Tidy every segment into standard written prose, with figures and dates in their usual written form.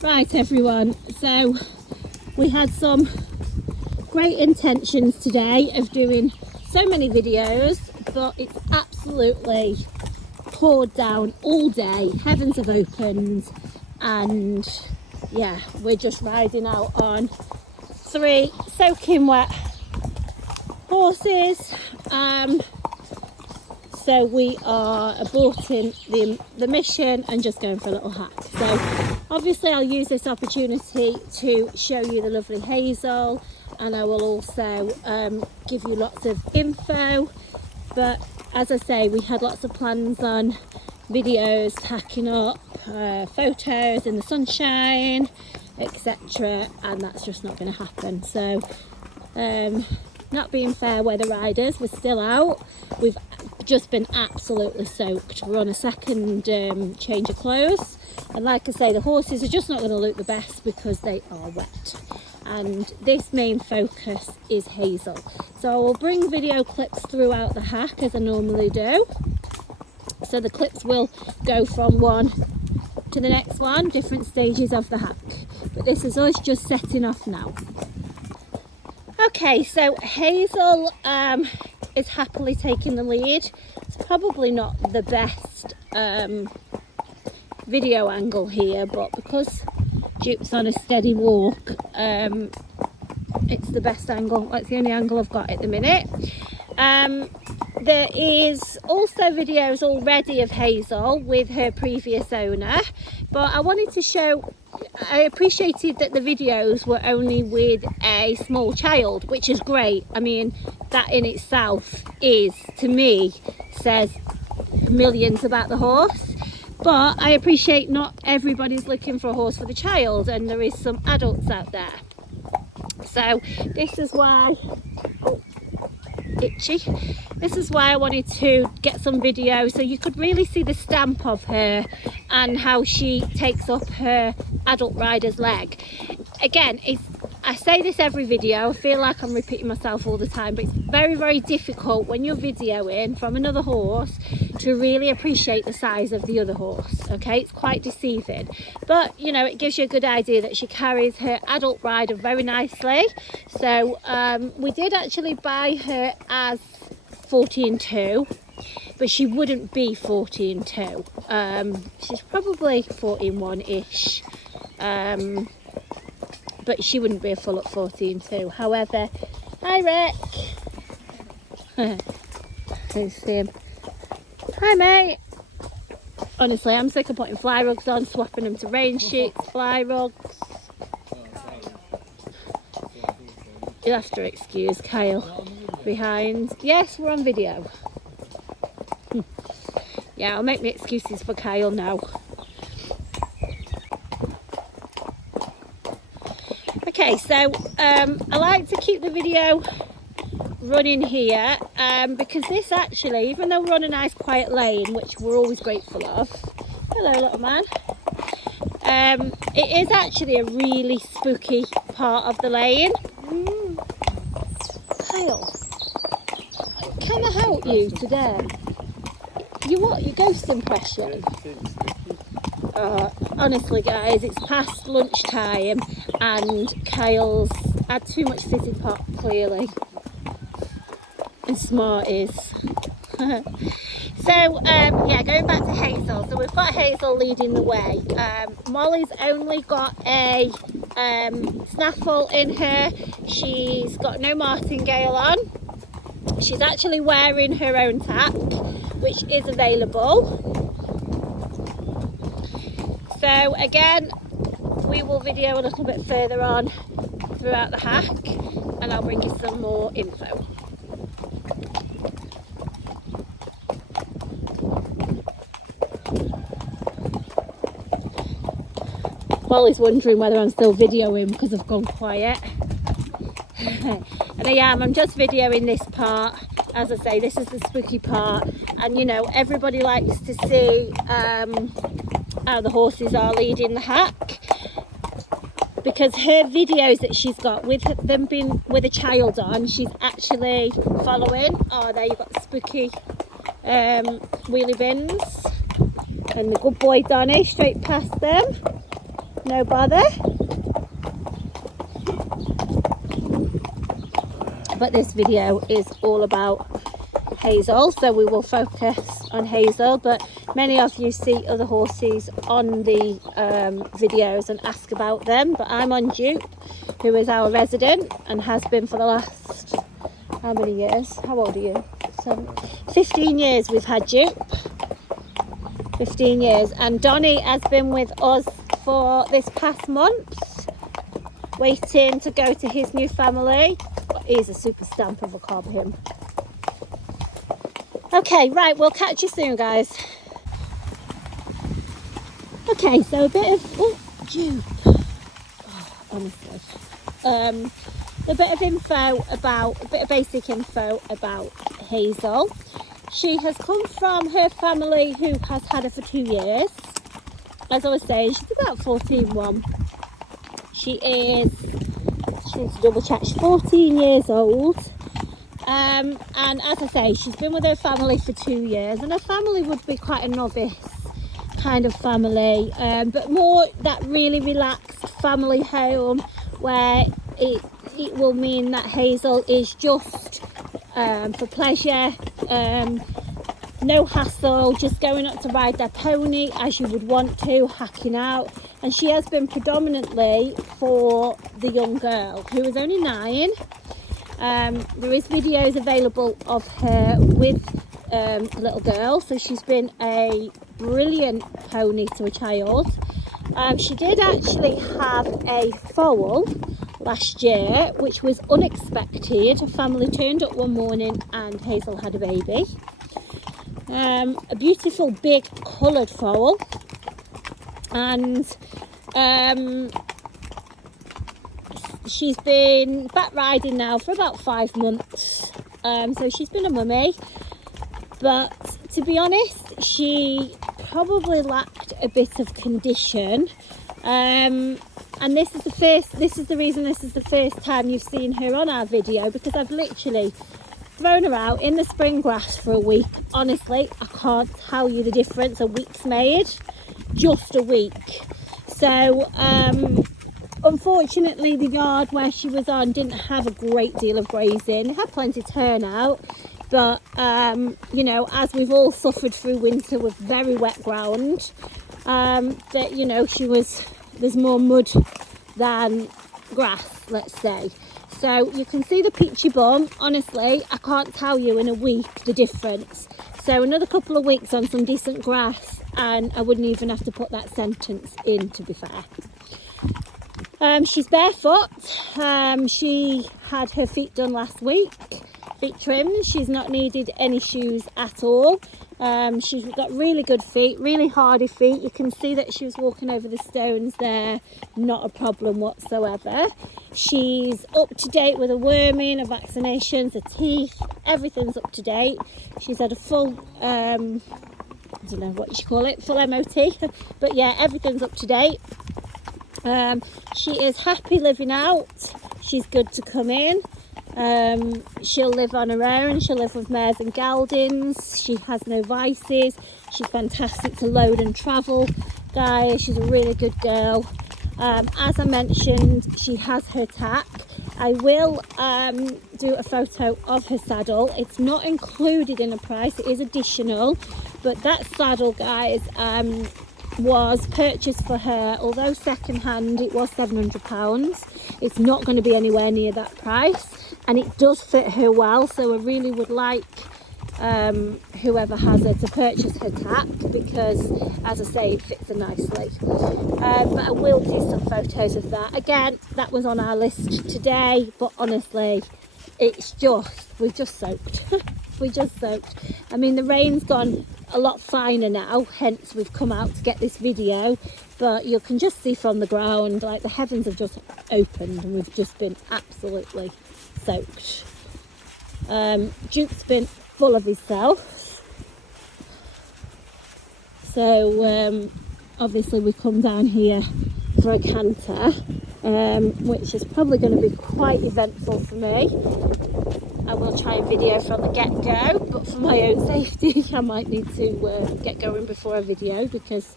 Right everyone, so we had some great intentions today of doing so many videos, but it's absolutely poured down all day. Heavens have opened, and yeah, we're just riding out on 3 soaking wet horses. So we are aborting the mission and just going for a little hack. So obviously I'll use this opportunity to show you the lovely Hazel, and I will also give you lots of info. But as I say, we had lots of plans on videos, tacking up, photos in the sunshine, etc., and that's just not going to happen. So not being fair weather riders, we're still out. We've just been absolutely soaked. We're on a second change of clothes, and like I say, the horses are just not going to look the best because they are wet. And this main focus is Hazel, so I will bring video clips throughout the hack as I normally do. So the clips will go from one to the next one, different stages of the hack, but this is us just setting off now. Okay, so Hazel is happily taking the lead. It's probably not the best video angle here, but because Duke's on a steady walk, it's the best angle. That's the only angle I've got at the minute. There is also videos already of Hazel with her previous owner, but I wanted to show, I appreciated that the videos were only with a small child, which is great. I mean, that in itself is, to me, says millions about the horse. But I appreciate not everybody's looking for a horse for the child, and there is some adults out there. So this is why, oh, itchy. This is why I wanted to get some video so you could really see the stamp of her and how she takes up her adult rider's leg. Again, I say this every video, I feel like I'm repeating myself all the time, but it's very, very difficult when you're videoing from another horse to really appreciate the size of the other horse. Okay, it's quite deceiving, but you know, it gives you a good idea that she carries her adult rider very nicely. So we did actually buy her as 14.2, but she wouldn't be 14.2. She's probably 14.1-ish, but she wouldn't be a full up 14.2. However, hi Rick. There's him. Hi mate. Honestly, I'm sick of putting fly rugs on, swapping them to rain sheets, fly rugs. You'll have to excuse Kyle behind. Yes, we're on video. Yeah, I'll make my excuses for Kyle now. Okay, so I like to keep the video running here because this actually, even though we're on a nice quiet lane, which we're always grateful of, hello little man, it is actually a really spooky part of the lane. Kyle, can I help you today? You what, your ghost impression? Honestly guys, it's past lunchtime and Kyle's had too much fizzy pop, clearly, and Smarties. So yeah, going back to Hazel, so we've got Hazel leading the way. Molly's only got a snaffle in her. She's got no martingale on. She's actually wearing her own tack, which is available. So again, we will video a little bit further on throughout the hack, and I'll bring you some more info. Molly's wondering whether I'm still videoing because I've gone quiet. And I am, I'm just videoing this part. As I say, this is the spooky part, and you know, everybody likes to see how the horses are leading the hack, because her videos that she's got with them being with a child on, she's actually following. Oh, there you've got the spooky wheelie bins, and the good boy Donny straight past them. no bother. But this video is all about Hazel, so we will focus on Hazel, but many of you see other horses on the videos and ask about them, but I'm on Duke, who is our resident and has been for the last, how many years? How old are you? 15 years we've had Duke. 15 years, and Donnie has been with us for this past month, waiting to go to his new family. He's a super stamp of a cob, him. Okay, right, we'll catch you soon, guys. Okay, so a bit of Duke. Honestly, a bit of basic info about Hazel. She has come from her family who has had her for 2 years. As I was saying, she's about 14-1. She need to double check, she's 14 years old. And as I say, she's been with her family for 2 years, and her family would be quite a novice kind of family, but more that really relaxed family home where it will mean that Hazel is just for pleasure, no hassle, just going up to ride their pony as you would want to, hacking out. And she has been predominantly for the young girl who is only 9. There is videos available of her with the little girl, so she's been a brilliant pony to a child. She did actually have a foal last year, which was unexpected. A family turned up one morning and Hazel had a baby. A beautiful big coloured foal, and she's been back riding now for about 5 months, so she's been a mummy, but to be honest, she probably lacked a bit of condition, and this is the reason this is the first time you've seen her on our video, because I've literally thrown her out in the spring grass for a week. Honestly, I can't tell you the difference a week's made, just a week. So unfortunately the yard where she was on didn't have a great deal of grazing. It had plenty of turnout, but you know, as we've all suffered through winter with very wet ground, that, you know, there's more mud than grass, let's say. So you can see the peachy bum. Honestly, I can't tell you in a week the difference. So another couple of weeks on some decent grass and I wouldn't even have to put that sentence in, to be fair. She's barefoot. She had her feet done last week, feet trimmed. She's not needed any shoes at all. She's got really good feet, really hardy feet. You can see that she was walking over the stones there, not a problem whatsoever. She's up to date with her worming, her vaccinations, her teeth, everything's up to date. She's had a full, I don't know what you call it, full MOT, but yeah, everything's up to date. She is happy living out. She's good to come in. She'll live on her own. She'll live with mares and geldings. She has no vices. She's fantastic to load and travel, guys. She's a really good girl. As I mentioned, she has her tack. I will do a photo of her saddle. It's not included in the price, it is additional, but that saddle, guys, was purchased for her, although second hand, it was £700. It's not going to be anywhere near that price, and it does fit her well, so I really would like whoever has her to purchase her tack, because as I say, it fits her nicely. But I will do some photos of that. Again, that was on our list today, but honestly, it's just, we've just soaked. We just soaked. I mean, the rain's gone a lot finer now, hence we've come out to get this video, but you can just see from the ground, like, the heavens have just opened and we've just been absolutely soaked. Duke's been full of himself, so obviously we come down here for a canter, which is probably going to be quite eventful for me. I will try and video from the get-go, but for my own safety I might need to get going before a video, because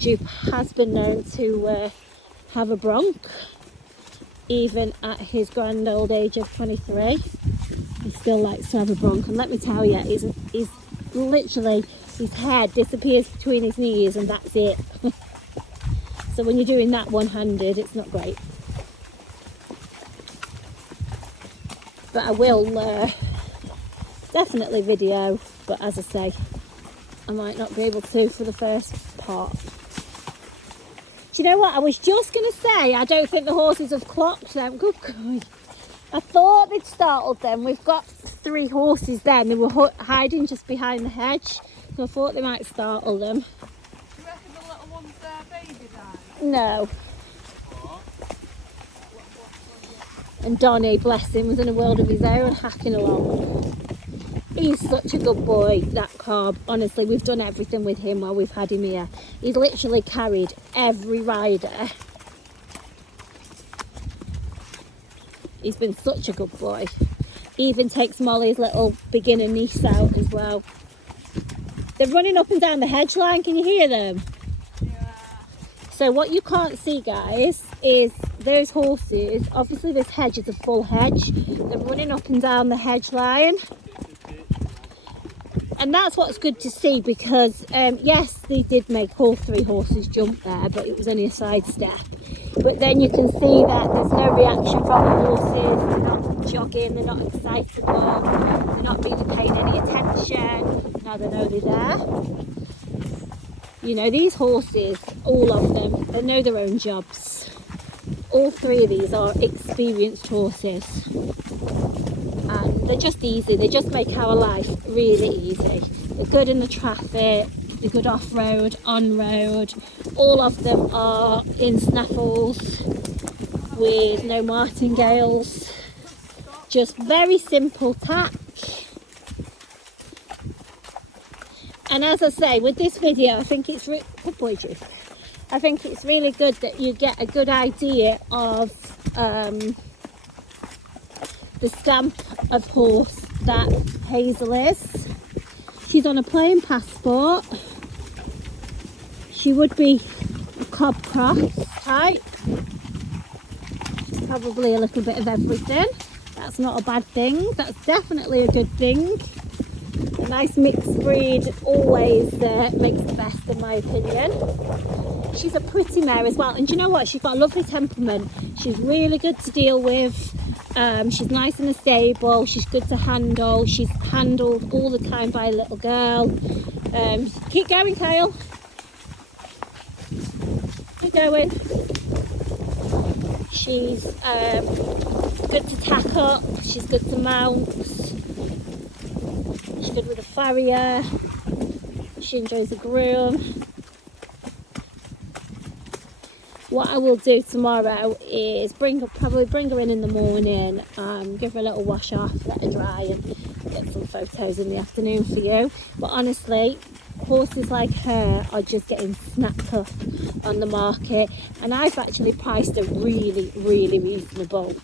Duke has been known to have a bronc, even at his grand old age of 23. He still likes to have a bronc, and let me tell you, he's literally, his head disappears between his knees and that's it. So when you're doing that one-handed, it's not great. But I will definitely video, but as I say, I might not be able to for the first part. Do you know what? I was just going to say, I don't think the horses have clocked them. Good God. I thought they'd startled them. We've got 3 horses there and they were hiding just behind the hedge. So I thought they might startle them. Do you reckon the little one's their baby died? No. What? And Donny, bless him, was in a world of his own, hacking along. He's such a good boy, that cob. Honestly, we've done everything with him while we've had him here. He's literally carried every rider. He's been such a good boy. He even takes Molly's little beginner niece out as well. They're running up and down the hedge line, can you hear them? Yeah. So what you can't see, guys, is those horses, obviously this hedge is a full hedge. They're running up and down the hedge line. And that's what's good to see because, yes, they did make all 3 horses jump there, but it was only a side step. But then you can see that there's no reaction from the horses. They're not jogging, they're not excitable, they're not really paying any attention. Now they know they're there. You know, these horses, all of them, they know their own jobs. All 3 of these are experienced horses. And they're just easy, they just make our life really easy. They're good in the traffic, they're good off-road, on-road. All of them are in snaffles with no martingales. Just very simple tack. And as I say, with this video, I think it's I think it's really good that you get a good idea of the stamp of horse that Hazel is. She's on a plain passport. She would be a cob cross type. Probably a little bit of everything. That's not a bad thing. That's definitely a good thing. A nice mixed breed always makes the best, in my opinion. She's a pretty mare as well, and do you know what? She's got a lovely temperament. She's really good to deal with. She's nice in the stable. She's good to handle. She's handled all the time by a little girl. Keep going, Kyle. Keep going. She's good to tack up. She's good to mount. She's good with a farrier. She enjoys a groom. What I will do tomorrow is probably bring her in the morning, give her a little wash off, let her dry, and get some photos in the afternoon for you. But honestly, horses like her are just getting snapped up on the market, and I've actually priced her really reasonable,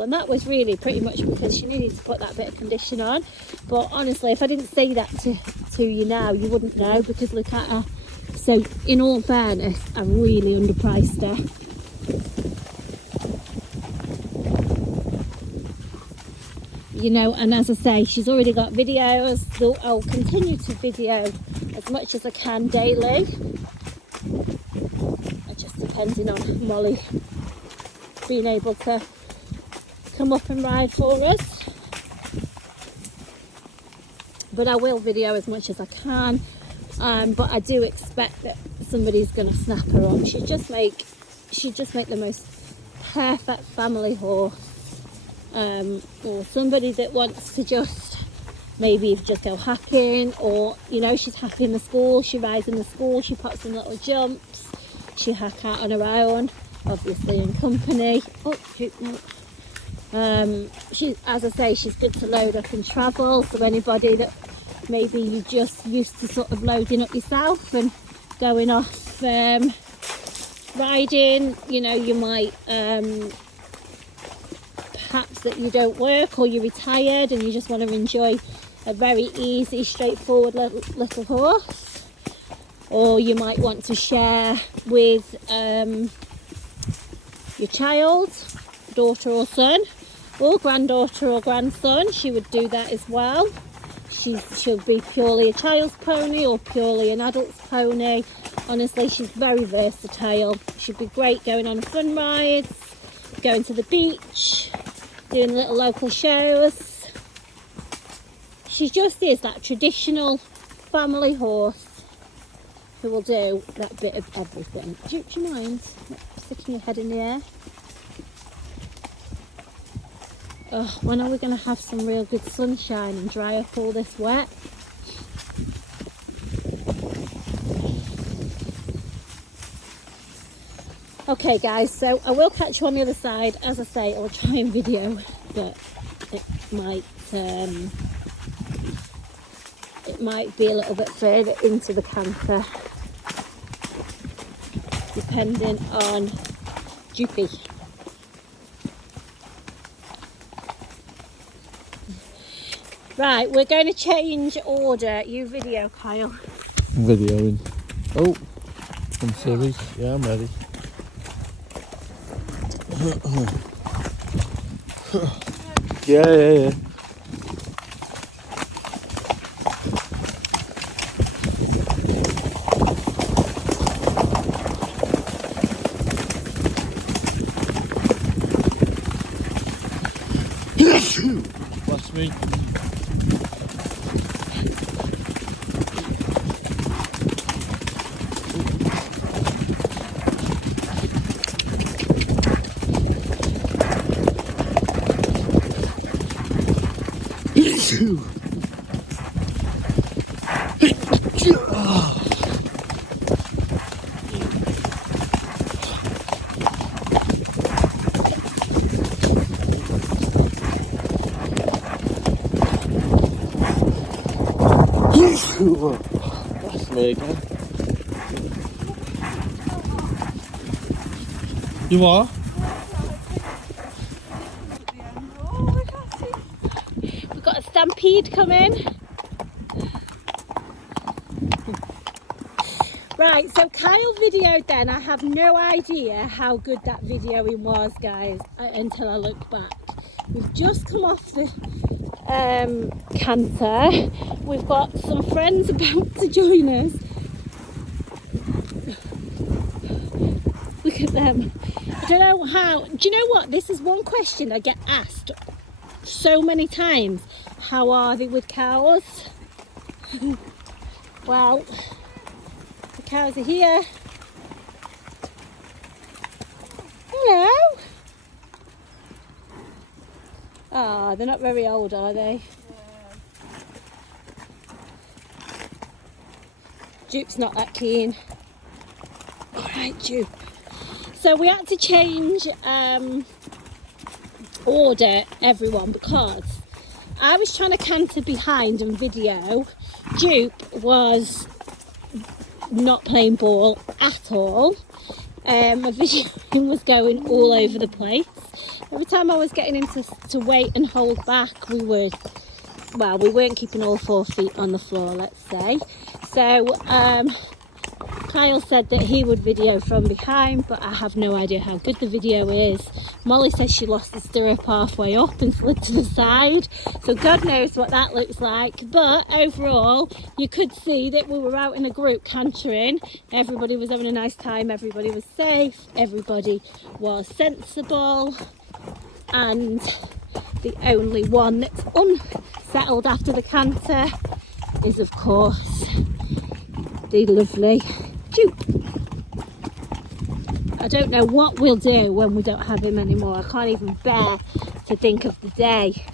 and that was really pretty much because she needed to put that bit of condition on. But honestly, if I didn't say that to you now, you wouldn't know, because look at her. So in all fairness, I really underpriced her. You know, and as I say, she's already got videos, so I'll continue to video as much as I can daily. It just depending on Molly being able to come up and ride for us. But I will video as much as I can. But I do expect that somebody's going to snap her up. She'd just make the most perfect family horse, or somebody that wants to just maybe just go hacking, or you know, she's happy in the school, she rides in the school, she pops in little jumps, she hack out on her own, obviously in company. Oh shoot, no. She, as I say, she's good to load up and travel. So anybody that maybe you just used to sort of loading up yourself and going off riding, you know, you might perhaps that you don't work or you're retired and you just want to enjoy a very easy, straightforward little horse, or you might want to share with your child, daughter or son, or granddaughter or grandson, she would do that as well. She'll be purely a child's pony or purely an adult's pony. Honestly, she's very versatile. She'd be great going on fun rides, going to the beach, doing little local shows. She just is that traditional family horse who will do that bit of everything. Do you mind sticking your head in the air? Oh, when are we going to have some real good sunshine and dry up all this wet? Okay guys, so I will catch you on the other side. As I say, I'll try and video, but it might be a little bit further into the canter, depending on Joopy. Right, we're going to change order. You video, Kyle. I'm videoing. Oh, I'm serious. Yeah, I'm ready. Yeah. Bless me. That's me again. You are? We've got a stampede coming. Right, so Kyle videoed then. I have no idea how good that videoing was, guys, until I look back. We've just come off the canter. We've got some friends about to join us. Look at them. I don't know how. Do you know what? This is one question I get asked so many times. How are they with cows? Well, the cows are here. Hello. Ah, they're not very old, are they? Jupe's not that keen. Alright, Jupe. So we had to change order everyone because I was trying to canter behind and video. Jupe was not playing ball at all. My videoing was going all over the place. Every time I was getting him to wait and hold back, we weren't keeping all 4 feet on the floor, let's say. So Kyle said that he would video from behind, but I have no idea how good the video is. Molly says she lost the stirrup halfway up and slid to the side, so God knows what that looks like. But overall, you could see that we were out in a group cantering. Everybody was having a nice time, everybody was safe, everybody was sensible, and the only one that's unsettled after the canter is, of course, the lovely Jupe. I don't know what we'll do when we don't have him anymore. I can't even bear to think of the day,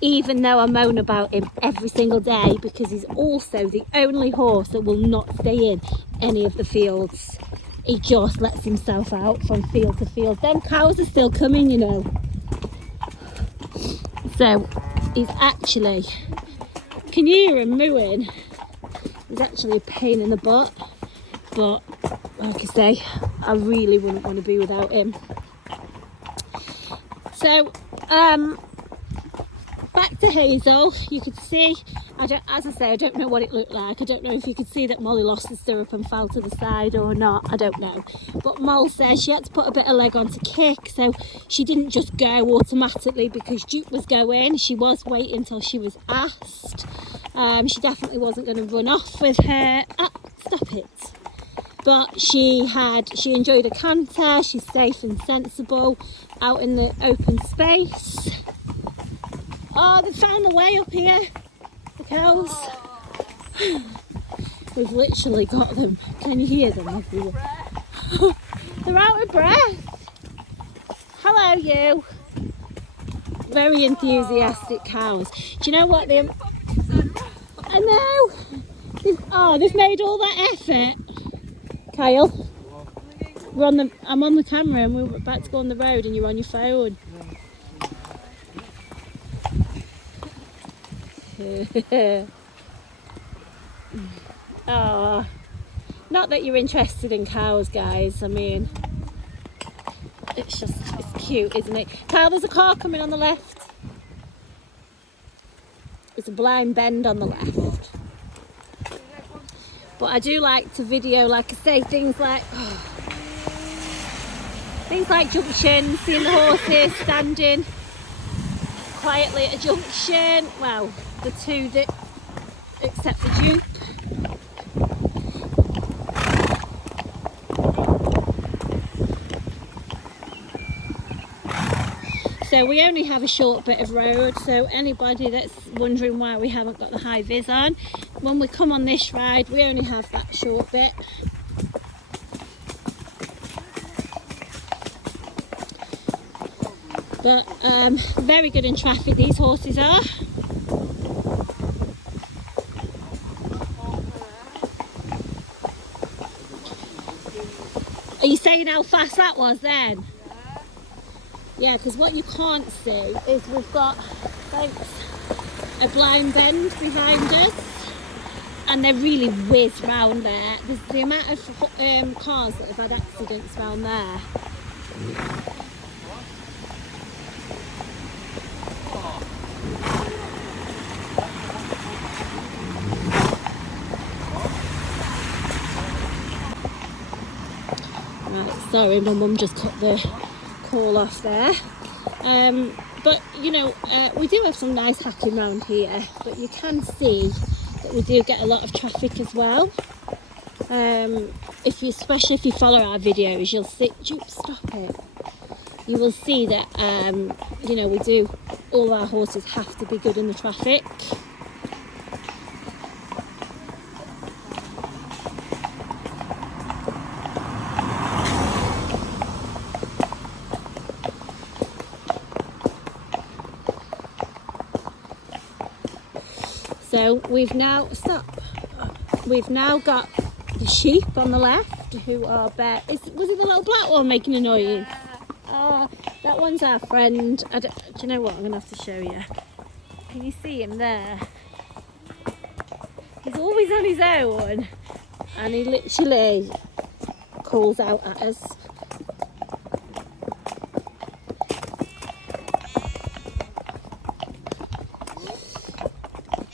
even though I moan about him every single day, because he's also the only horse that will not stay in any of the fields. He just lets himself out from field to field. Them cows are still coming, you know. So he's actually, can you hear him mooing? He's actually a pain in the butt, but like I say, I really wouldn't want to be without him. So back to Hazel. You could see As I say, I don't know what it looked like. I don't know if you could see that Molly lost the stirrup and fell to the side or not. I don't know. But Moll says she had to put a bit of leg on to kick, so she didn't just go automatically because Duke was going. She was waiting until she was asked. She definitely wasn't going to run off with her. Ah, stop it. But she enjoyed a canter. She's safe and sensible out in the open space. Oh, they found the way up here, the cows. We've literally got them. Can you hear them everywhere? They're out of breath. Hello, you. Very enthusiastic cows. Do you know what they? I know. They've made all that effort. Kyle, I'm on the camera and we're about to go on the road and you're on your phone. Oh, not that you're interested in cows, guys. I mean, it's cute, isn't it? Kyle, there's a car coming on the left. There's a blind bend on the left. But I do like to video, like I say, things like junctions, seeing the horses standing quietly at a junction. Well, the two that except the Duke. So we only have a short bit of road, so anybody that's wondering why we haven't got the high vis on, when we come on this ride we only have that short bit. But very good in traffic, these horses are. Are you saying how fast that was then? Yeah, because what you can't see is we've got a blind bend behind us and they're really whiz round there. There's the amount of cars that have had accidents round there. Right, sorry, my mum just cut the call off there. But you know, we do have some nice hacking round here, but you can see that we do get a lot of traffic as well. Especially if you follow our videos, you'll see. Stop it. You will see that you know, all our horses have to be good in the traffic. So we've now got the sheep on the left who are bare. Was it the little black one making a noise? Yeah. That one's our friend. Do you know what? I'm gonna have to show you. Can you see him there? He's always on his own, and he literally calls out at us.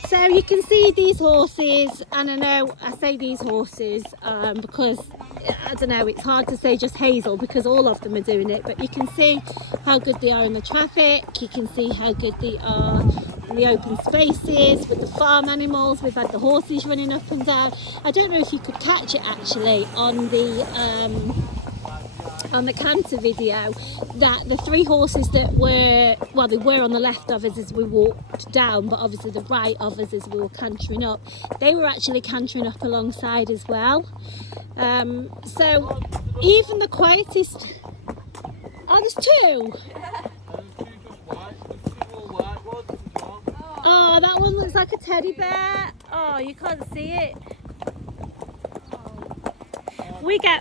So you can see these horses, and I know I say these horses because I don't know, it's hard to say just Hazel because all of them are doing it, but you can see how good they are in the traffic. You can see how good they are in the open spaces with the farm animals. We've had the horses running up and down. I don't know if you could catch it actually on the canter video, that the three horses that were, well, they were on the left of us as we walked down, but obviously the right of us as we were cantering up, they were actually cantering up alongside as well. So even the quietest, there's two. Oh, that one looks like a teddy bear. Oh, you can't see it.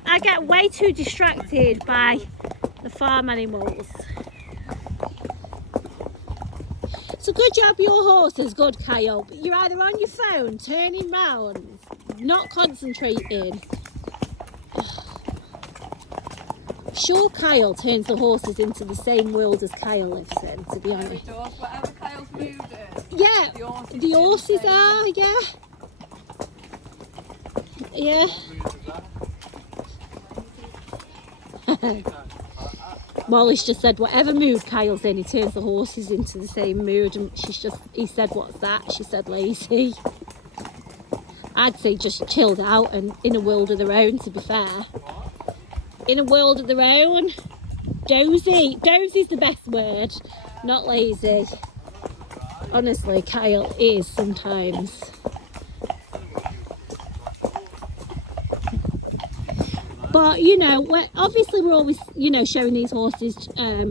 I get way too distracted by the farm animals. So good job your horse is good, Kyle, but you're either on your phone turning round, not concentrating. Sure, Kyle turns the horses into the same world as Kyle lives in, to be honest. Whatever Kyle Kyle's mood is? Yeah, the horses are, yeah. Yeah. Molly's just said whatever mood Kyle's in, he turns the horses into the same mood, and he said, what's that? She said lazy. I'd say just chilled out and in a world of their own, to be fair. In a world of their own. Dozy. Dozy's the best word, not lazy. Honestly, Kyle is sometimes. But, you know, we're always, you know, showing these horses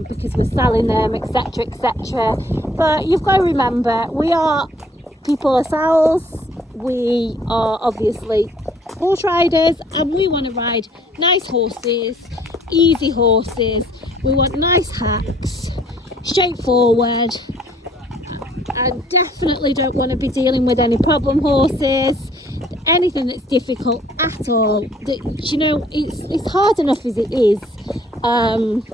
because we're selling them, etc, etc. But you've got to remember, we are people ourselves. We are obviously horse riders, and we want to ride nice horses, easy horses. We want nice hacks, straightforward, and definitely don't want to be dealing with any problem horses, anything that's difficult at all. That, you know, it's hard enough as it is, and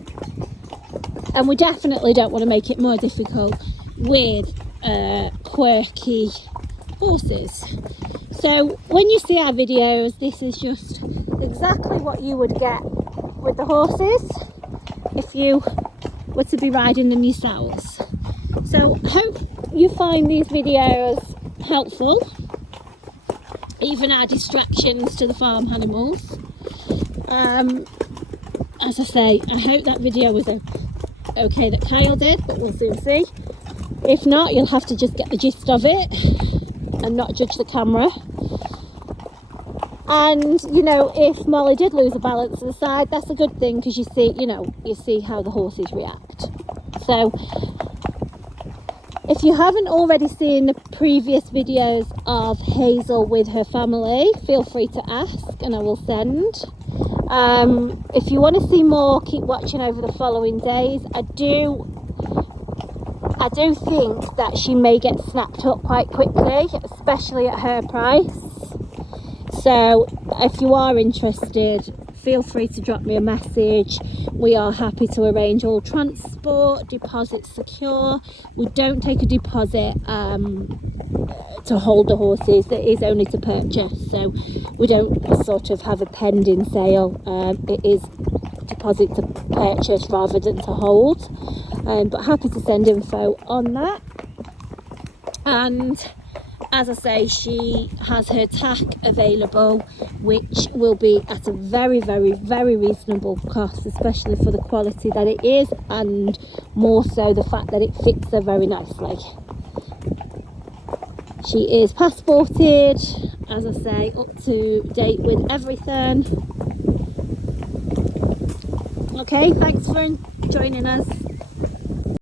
we definitely don't want to make it more difficult with quirky horses. So when you see our videos, this is just exactly what you would get with the horses if you were to be riding them yourselves. So hope you find these videos helpful, even our distractions to the farm animals. As I say, I hope that video was okay that Kyle did, but we'll soon see. If not, you'll have to just get the gist of it and not judge the camera. And, you know, if Molly did lose a balance to the side, that's a good thing, because you see how the horses react. So if you haven't already seen the previous videos of Hazel with her family, feel free to ask and I will send. If you want to see more, keep watching over the following days. I do think that she may get snapped up quite quickly, especially at her price. So if you are interested, feel free to drop me a message. We are happy to arrange all transport, deposit secure. We don't take a deposit to hold the horses. It is only to purchase, so we don't sort of have a pending sale. It is deposit to purchase rather than to hold, but happy to send info on that. And as I say, she has her tack available, which will be at a very, very, very reasonable cost, especially for the quality that it is, and more so the fact that it fits her very nicely. She is passported, as I say, up to date with everything. Okay, thanks for joining us.